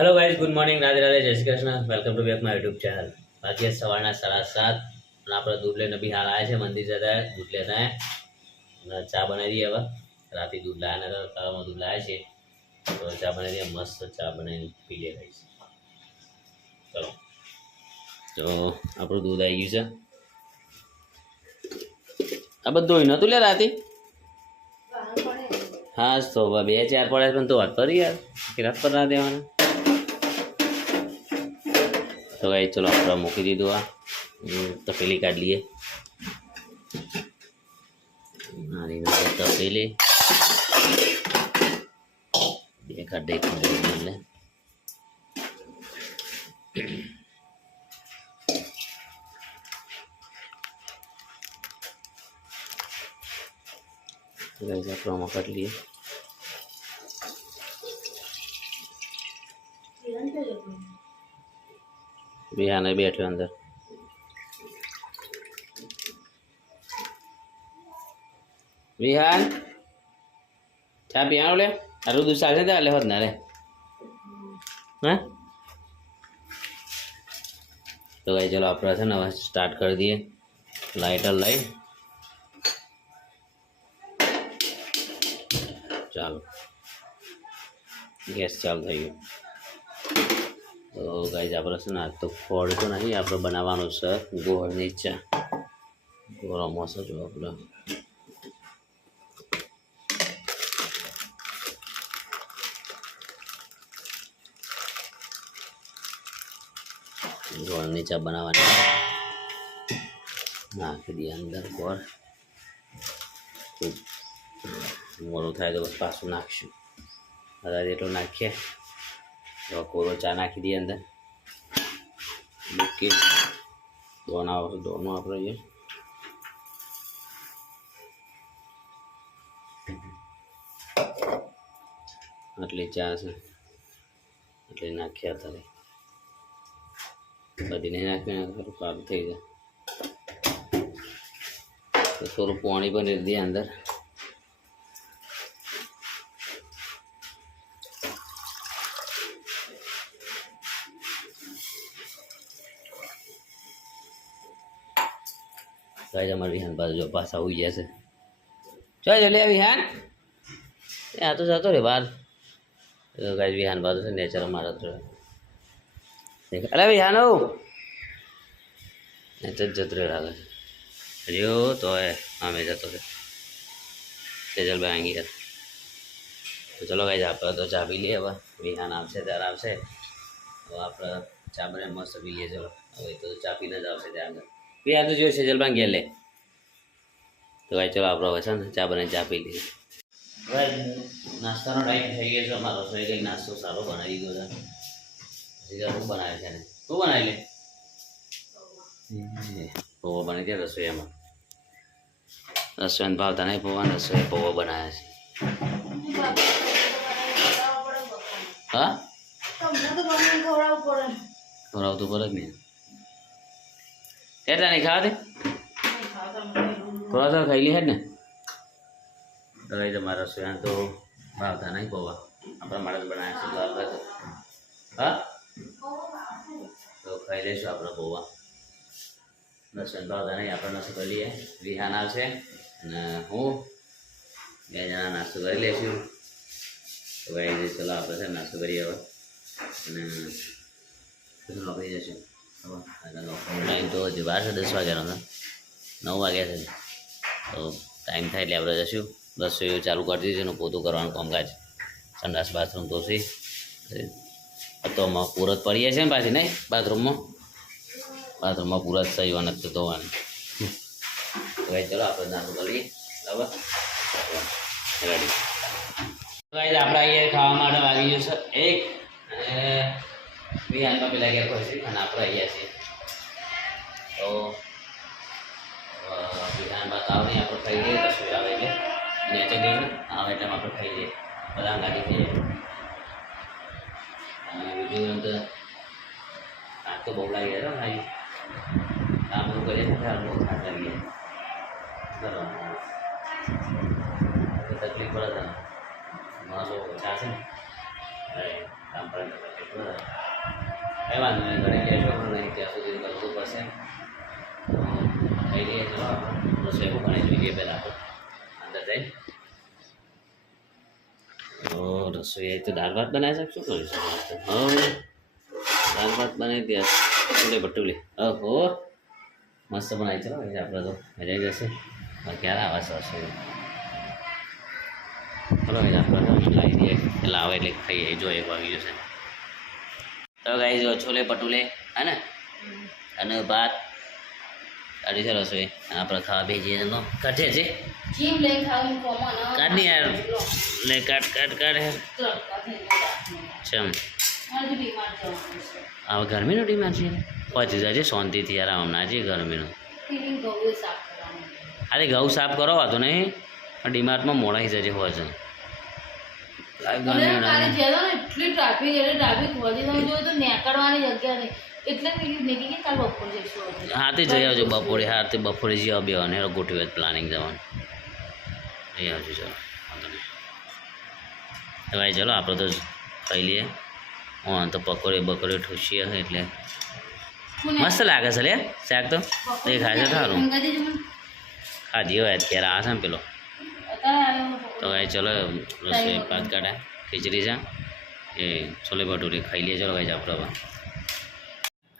Hello guys, good morning, Radhe Radhe, जय Shri Krishna, welcome to back my YouTube channel. બાકી સવારના 7:30 અને આપણે દૂધ લઈને બિહાર આવ્યા છે, મંદિર જતા દૂધ લેતા અને ચા બનાવી દઈએ। હવે રાતે દૂધ લાવ્યા નતા, સવારમાં દૂધ લાવ્યા છે તો ચા બનાવી દઈએ, મસ્ત ચા બનાવીને પી લે ગાઈસ। ચલો, તો આપણું દૂધ આવી ગયું છે। આ બધું નતું લે રાતે। હા તો 2-4 પડે પણ તો વાત કરી યાર, કે રાત પર ના દેવાના। तो भाई चलो अपना मूकी दी दुआ तपेली काट लिए तपेली खड्डे तो काट लिए विहान बैठे अंदर विहान चा पिया ले अरे दूध साग से ले होत ना रे हाँ तो भाई चलो अपना है ना स्टार्ट कर दिए लाइटर लाइट चलो गैस चालू थी गई। तो गाइज आप तो फળ तो नहीं आप बनावा से गोળ ની ચા ગોળો મસો જો આપણે ગોળ ની ચા બનાવવાની નાખી દઈએ અંદર ગોળ મોડું થાય તો બસ પાછું નાખશું અરે એટલું નાખીએ तो कोरो चा नाखी दिए अंदर दोनों आप रहिए आटली चा से आटली नाख्या था बधी नहीं नाखी थोड़ा काब थी जाए तो थोड़ा पानी पण दिए अंदर गाइस हमारे विहान बाजू जो पास हुई जैसे चल चले विहान यहाँ तो जातो रे बाहर तो गाइस विहान बाजू से नेचर हमारा तो देख अरे विहान हो नेचर जत रे लागे अरे तो है हमें जातो रे सेजल भाई आएंगे यार तो चलो गाइस आप तो चा पी लिए अब विहान आपसे त्यार आपसे तो आप चा बने मस्त पी लिए चलो अब तो चा पीने जाओ से त्यार विहान तो जो सेजल भाई गेले तो भाई चलो आप वैसा चा बने चा पी ली भाई नाश्ता नो टाइम થઈ ગયો છે અમારો રસોઈ કઈ નાસ્તો સારો બનાવી દીધો છે હજી હું બનાવે છે ને તું બનાવી લે પૌવા બની ગયા રસોઈમાં રસોઈ ભાવતા નહીં પૌવા રસોઈ પૌવા બનાવ્યા છે હા ખવડાવતું પડે જ નહીં એટલા નહીં ખાવા દે थोड़ा सा खाई ली है ना तो भाई हमारा रसोई तो भावता नहीं पौवा अपना मानस बनाया तो हाँ तो खाई लेशो अपना पौवा रसोई भावता नहीं अपना नाश्तो कर लिए विहान आवशे ने हूँ બે જણા નાસ્તો કરી લેશું તો ભાઈ ચલો આપણે નાસ્તો કરીએ હવે અને નોકરી જશું टाइम तो हजू बार से 10 वाग्यानो 9 वाग्या है तो टाइम था એટલે આપણે જશું રસોઈ ચાલુ કરી દીધી છે પોતું કરવાનું કામકાજ સંડાસ બાથરૂમ તો છે તો માં પૂરત પડીએ છે ને પાછી નહીં બાથરૂમમાં પૂરત સહી નથી તો ધોવાની તો ભાઈ ચલો આપણે નાસ્તો કરીએ બરાબર રેડી ગાઈસ આપણે અહીંયા ખાવા માટે વાગી ગયું છે 1 અને વિહાનમાં પેલા ગયા પછી અને આપણે અહીંયા છીએ તો વિહાન બાદ આવે આપણે ખાઈ લઈએ રસોઈ આવે એટલે નેચે ગઈ આવે એટલે આપણે ખાઈ લઈએ બધા ગાડી ખાઈએ અને બીજું એમ તો આગ તો બહુ લાગી ગયા ભાઈ કામ બધું કરીએ તો બહુ થાક લાગી જાય તકલીફ પડે છે માણસો ઓછા છે ને કામ પર કેટલું કંઈ વાંધો નહીં ઘરે કહેશો પણ નહીં ત્યાં સુધી કરવું પડશે કહી દઈએ ચલો આપણે રસોઈ એવું ઘણી જોઈએ પહેલાં તો અંદર જઈને તો રસોઈ તો દાળ ભાત બનાવી શકશું કરીશું હવે દાળ ભાત બનાવી દે છોલે ભટુલે ઓહો મસ્ત બનાવી ચલો આપણે તો મજા આવી જશે ક્યારે આવે છે રસોઈ ચલો આપણે લાવી દઈએ એટલે આવે એટલે ખાઈએ જો એક વાગી જશે તો ગાઈ જો છોલે ભટુલે હે ને અને ભાત કાઢી છે રસોઈ આપણે ખાવા ભેજીએ કાઢે છે કાઢ નહીં યાર લે કાઢ ચમ હવે ગરમીનું ડિમાન્ડ છે પહોંચી જાય શાંતિથી યાર હમણાં છે ગરમીનું અરે ઘઉં સાફ કરો વાતો નહીં પણ ડીમાર્ટમાં મોડા જજે હોય છે એટલી ટ્રાફિક વધી તમે જોયું તો નીકળવાની જગ્યા નહીં એટલે મેં કે કાલ બપોરે જઈશું હા તે જઈ આવજો બપોરે હા તે બપોરે જઈ આવ બેવાને ગોઠવી પ્લાનિંગ જવાનું જઈ આવજો ચલો વાંધો નહીં તો ભાઈ ચલો આપણે તો ખાઈ લઈએ હા તો બકોડે ઠૂસીએ એટલે મસ્ત લાગે છે લે શાક તો દેખાય છે સારું ખાધી હોય અત્યારે આ છે ને પેલો તો ભાઈ ચલો રસોઈ ભાત કાઢા ખીચડી છે એ છોલે ભટુરે ખાઈ લઈએ ચલો ભાઈ આપણે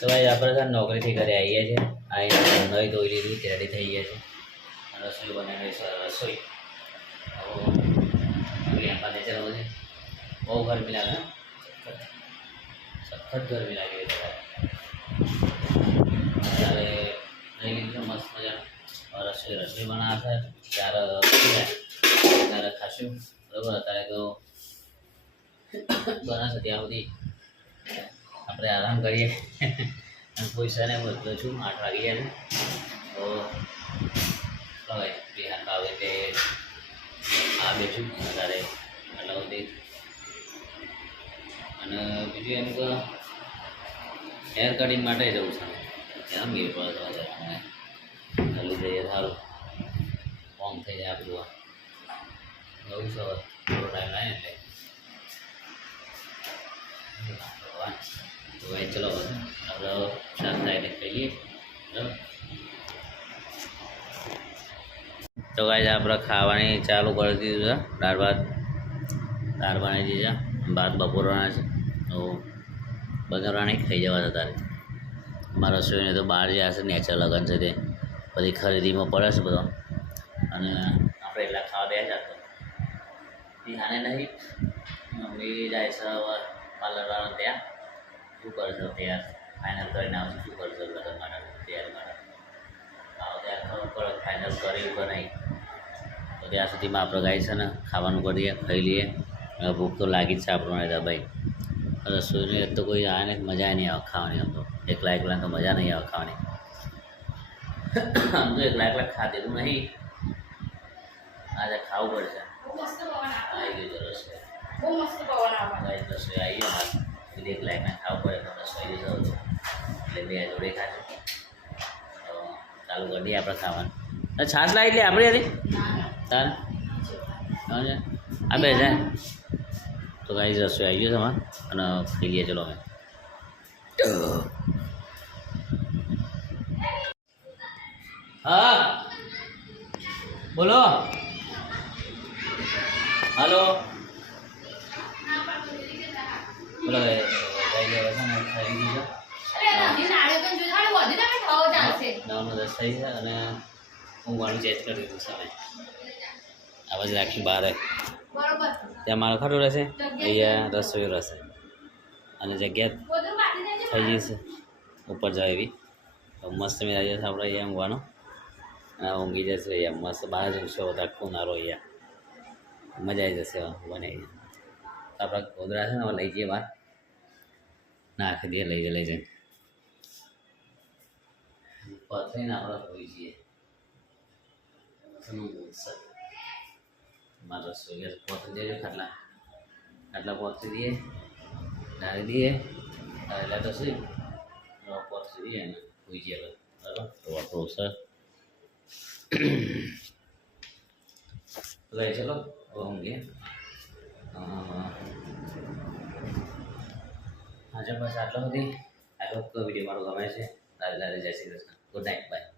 તો ભાઈ આપણે સર નોકરીથી ઘરે આવીએ છીએ અહીં નવી ધોઈ લીધી રેડી થઈ ગયા છે રસોઈ બનાવી છે રસોઈ આપણે ચલો છે બહુ ગરમી લાગે સખત ગરમી લાગે ત્યારે નહીં લીધું મસ્ત મજા રસોઈ બનાવે છે ત્યારે ખાશું બરાબર અત્યારે તો બનાવશે ત્યાં સુધી આપણે આરામ કરીએ અને પૈસાને બદલો છું 8 વાગી ગયા છે તો હવે બિહાર ભાવે એટલે આ બેઠું વધારે એટલે બધી અને બીજું એમ તો હેર કટિંગ માટે જવું છે ત્યાં મેળ પડે ચાલુ જઈએ સારું ફોર્મ થઈ જાય આપણું જવું છે થોડો ટાઈમ લાગે એટલે તો ભાઈ ચલો આપણે શાક થાય એટલે ખાઈએ બરાબર તો ભાઈ આપણે ખાવાની ચાલુ કરી દીધું છે દાળ બનાવી દીધા ભાત બપોરના છે તો બગાડવા નહીં ખાઈ જવા તારે મારા રસોઈને તો બહાર જ્યાં છે નેચર લગન છે તે બધી ખરીદીમાં પડે છે બધો અને આપણે એટલા ખાવા બે જતો ધ્યાને નહીં મમ્મી જાય છે પાર્લરવાળા ત્યાં શું કરશો ત્યાં ફાઇનલ કરીને આવશે શું કરશો લગ્ન માટે તૈયારી માટે આવો ત્યારે ખબર પડે ફાઇનલ કર્યું કે નહીં તો ત્યાં સુધીમાં આપણે ગાય છે ને ખાવાનું કરીએ ખાઈ લઈએ ભૂખ તો લાગી જ છે આપણને તો ભાઈ રસોઈની તો કોઈ આવે ને મજા નહીં આવે ખાવાની આમ તો એકલા તો મજા નહીં આવે ખાવાની આમ તો એકલા ખાધેલું નહીં આજે ખાવું પડશે આવી ગયું રસોઈ રસોઈ આવી ગયો બીજી એકલા ખાવું પડે તો રસોઈ જવું છે એટલે બે જોડે ખાશે તો ચાલુ કરી દઈએ આપણે ખાવાનું છાશ લાવી લે આપણે યાર તારે આ બે જાય તો ગાઈ રસોઈ આવી ગયો તમારે અને ખાઈ લઈએ ચલો અમે હા બોલો હલો બોલો ખાઈ દીધો 9:10 થઈ છે અને હું વાળું ચેન્જ કરી દીધું સમય આવાજ રાખી બહાર ત્યાં મારો ખાટું રહેશે અહીંયા રસોઈ રહેશે અને જગ્યા થઈ જશે ઉપર જાય એવી તો મસ્ત મેં આવી જશે આપણે અહીંયા ઊંઘવાનો અને ઊંઘી જશે અહીંયા મસ્ત બહાર જ ઊંઘશો આખું નારો અહીંયા મજા આવી જશે બનાવી આપણા ગોદરા છે ને હવે લઈ જઈએ બહાર નાખી દઈએ લઈ જઈને પથરીને આપણે હોઈ જઈએ મારો રસોઈ પોતરી દેજો ખાટલા પોતરી દઈએ ડાળી દઈએ એટલે તો શું પોતરી દઈએ ને હોઈ જઈએ બરાબર તો આપણું સર લઈ ચલો ઊંઘીએ આજે બસ આટલો બધી આઈ હોપ કે વિડીયો મારો ગમે છે. રાધે રાધે, જય Shri Krishna, good night, by.